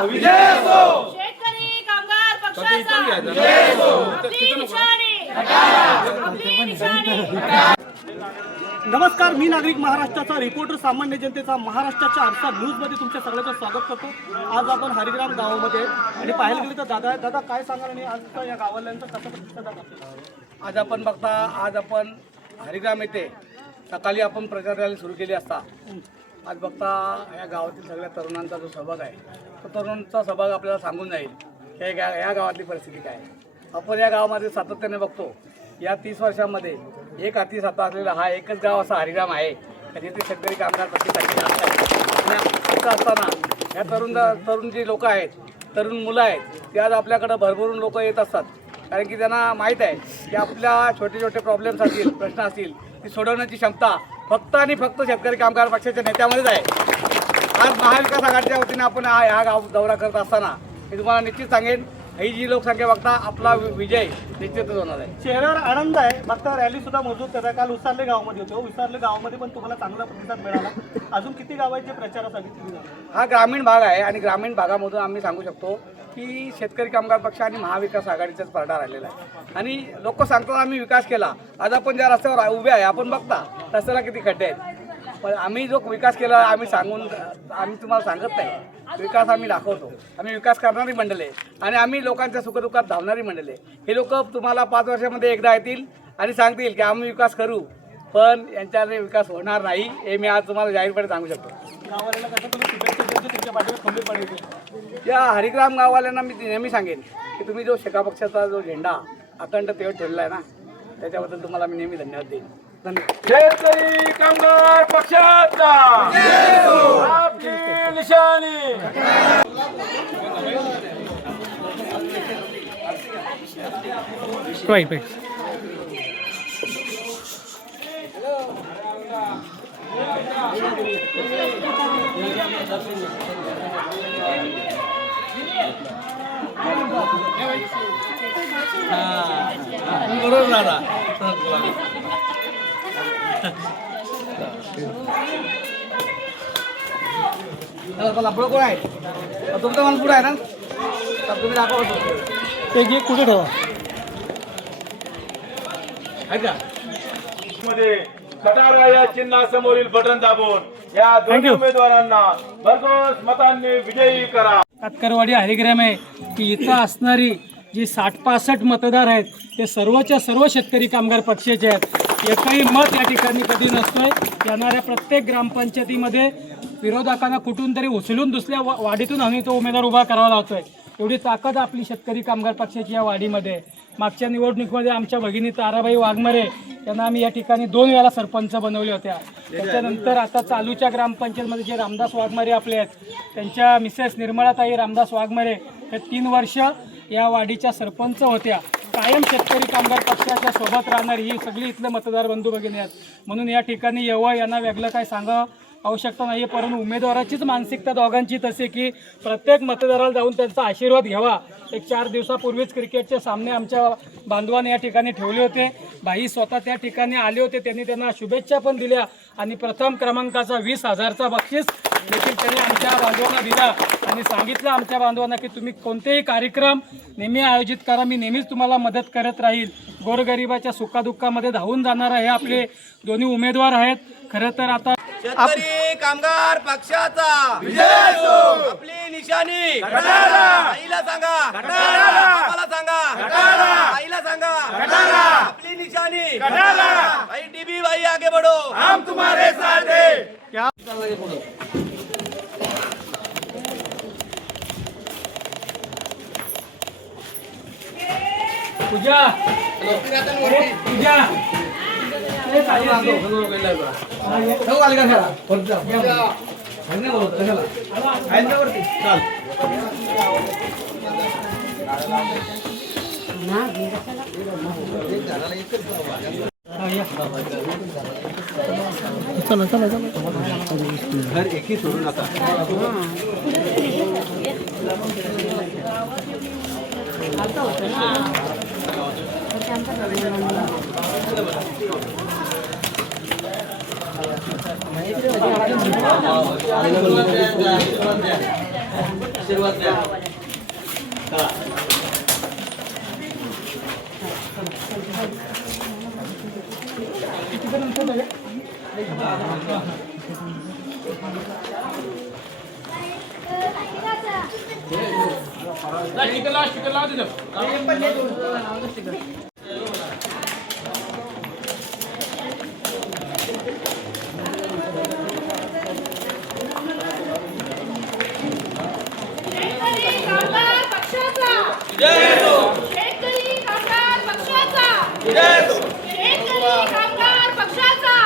विजय असो. शेतकरी कामगार पक्षाचा विजय असो. आपली निशाणी आपली निशाणी. नमस्कार, मी नागरिक महाराष्ट्राचा रिपोर्टर, सामान्य जनतेचा, महाराष्ट्राच्या आरसा न्यूजमध्ये तुमच्या सगळ्यांचं स्वागत करतो. आज आपण हरिग्राम गावामध्ये आणि पाहायला गेलं तर दादा काय सांगाल आणि आज या गावाल्यांचा कसा प्रतिसाद आहे? आज आपण बघता, आज आपण हरिग्राम येथे सकाळी आपण प्रचार रॅली सुरू केली असता आज बघता या गावातील सगळ्या तरुणांचा जो सहभाग आहे तो तरुणांचा सहभाग आपल्याला सांगून जाईल की या गावातली परिस्थिती काय आहे. आपण या गावामध्ये सातत्याने बघतो, या 30 वर्षांमध्ये एक हाती सत्ता असलेला हा एकच गाव असा हरिग्राम आहे की जिथे शेतकरी कामगार पक्षासाठी जास्त आहे. आणि असं असताना या तरुण जी लोक आहेत, तरुण मुलं आहेत, ते आज आपल्याकडं भरभरून लोक येत असतात. कारण की त्यांना माहीत आहे की आपल्या छोटे छोटे प्रॉब्लेम्स असतील, प्रश्न असतील, ती सोडवण्याची क्षमता फक्त आणि फक्त शेतकरी कामगार पक्षाच्या नेत्यामध्येच आहे. आज महाविकास आघाडीच्या वतीने आपण हा गाव दौरा करत असताना मी तुम्हाला निश्चित सांगेन, ही जी लोकसंख्या बघता आपला विजय निश्चितच होणार आहे. चेहऱ्यावर आनंद आहे. बघता रॅली सुद्धा मजबूत करता. काल उसारले गावामध्ये होतो, उसारले गावामध्ये पण तुम्हाला चांगला प्रतिसाद मिळाला. अजून किती गावांचे प्रचारासाठी तुम्ही जाणार? हा ग्रामीण भाग आहे आणि ग्रामीण भागामधून आम्ही सांगू शकतो की शेतकरी कामगार पक्ष आणि महाविकास आघाडीचाच पडदा राहिलेला आहे. आणि लोक सांगतात आम्ही विकास केला. आज आपण ज्या रस्त्यावर उभे आहे, आपण बघता रस्त्याला किती खड्डे आहेत. पण आम्ही जो विकास केला आम्ही तुम्हाला सांगत नाही, विकास आम्ही दाखवतो. आम्ही विकास करणारी मंडळ आहे आणि आम्ही लोकांच्या सुखदुःखात धावणारी मंडळ आहे. हे लोक तुम्हाला 5 वर्षामध्ये एकदा येतील आणि सांगतील की आम्ही विकास करू, पण यांच्याने विकास होणार नाही हे मी आज तुम्हाला जाहीरपणे सांगू शकतो. गावाला कसं तुम्ही शुभेच्छा देतो, तुमच्या पाठीवर खंबीर पडेल. या हरिग्राम गाववाल्यांना मी नेहमी सांगेन की तुम्ही जो शेका पक्षाचा जो झेंडा अखंड तेवढ ठेवलेला आहे ना, त्याच्याबद्दल तुम्हाला मी नेहमी धन्यवाद देईन. धन्यवाद. शेतकरी कामगार पक्षाचा आपली निशाणी. बरोबर दादा. चला पुढं कोण आहे? तुमचं मन पुढं आहे ना, तर तुम्ही दाखवा. ते घे कुठे ठेवा आहे का मध्ये कटारा या चिन्हासमोरील बटन दाबून या दोन्ही उमेदवारांना भरघोस मतांनी विजयी करा. कातकरवाडी हरिग्राम आहे की इथं असणारी जी 60-65 मतदार आहेत ते सर्वच्या सर्व शेतकरी कामगार पक्षाचे आहेत. एकही मत या ठिकाणी कधी नसतोय. येणाऱ्या प्रत्येक ग्रामपंचायतीमध्ये विरोधकांना कुठून तरी उचलून दुसऱ्या वाडीतून आम्ही तो उमेदवार उभा करावा लागतोय. एवढी ताकद आपली शेतकरी कामगार पक्षाची या वाडीमध्ये. मागच्या निवडणुकीमध्ये आमच्या भगिनी ताराबाई वाघमारे यांना आम्ही या ठिकाणी 2 वेळा सरपंच बनवल्या होत्या. त्याच्यानंतर आता चालूच्या ग्रामपंचायतमध्ये जे रामदास वाघमारे आपले आहेत, त्यांच्या मिसेस निर्मळाताई रामदास वाघमारे हे 3 वर्ष या वाडीच्या सरपंच होत्या. कायम शेतकरी कामगार पक्षाच्या सोबत राहणारी ही सगळी इथले मतदार बंधू भगिनी आहेत. म्हणून या ठिकाणी येवं यांना वेगळं काय सांगावं आवश्यकता नाही आहे. परंतु उमेदवाराचीच मानसिकता दोघांची तसे की प्रत्येक मतदाराला जाऊन त्यांचा आशीर्वाद घ्यावा. एक 4 दिवसापूर्वीच क्रिकेटचे सामने आमच्या बांधवांनी या ठिकाणी ठेवले होते. बाई स्वतः त्या ठिकाणी आले होते. त्यांनी त्यांना शुभेच्छा पण दिल्या आणि प्रथम क्रमांकाचा 20,000चा बक्षीस देखील त्यांनी आमच्या बांधवांना दिला आणि सांगितलं आमच्या बांधवांना की तुम्ही कोणतेही कार्यक्रम नेहमी आयोजित करा, मी नेहमीच तुम्हाला मदत करत राहील. गोरगरिबाच्या सुखादुःखामध्ये धावून जाणारा हे आपले दोन्ही उमेदवार आहेत. खरं तर आता शेतकरी कामगार पक्षाचा विजय असो. आपली निशाणी कटारा. आईला सांगा, कटारा. बाबाला सांगा, कटारा. आईला सांगा, कटारा. आपली निशाणी कटारा. भाई डीबी भाई आगे बढ़ो, हम तुम्हारे साथ हैं. पूजा पूजा चला चला चला. घर एकही सोडू नका. आशीर्वाद द्या. शेतकरी कामगार पक्षाचा शेतकरी कामगार पक्षाचा शेतकरी कामगार पक्षाचा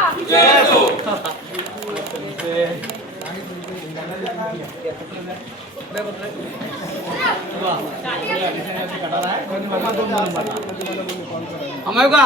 आम्हाला का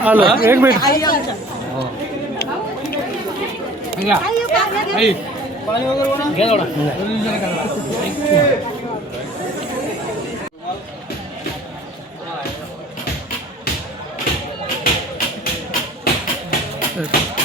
आलो एक मिनिट तर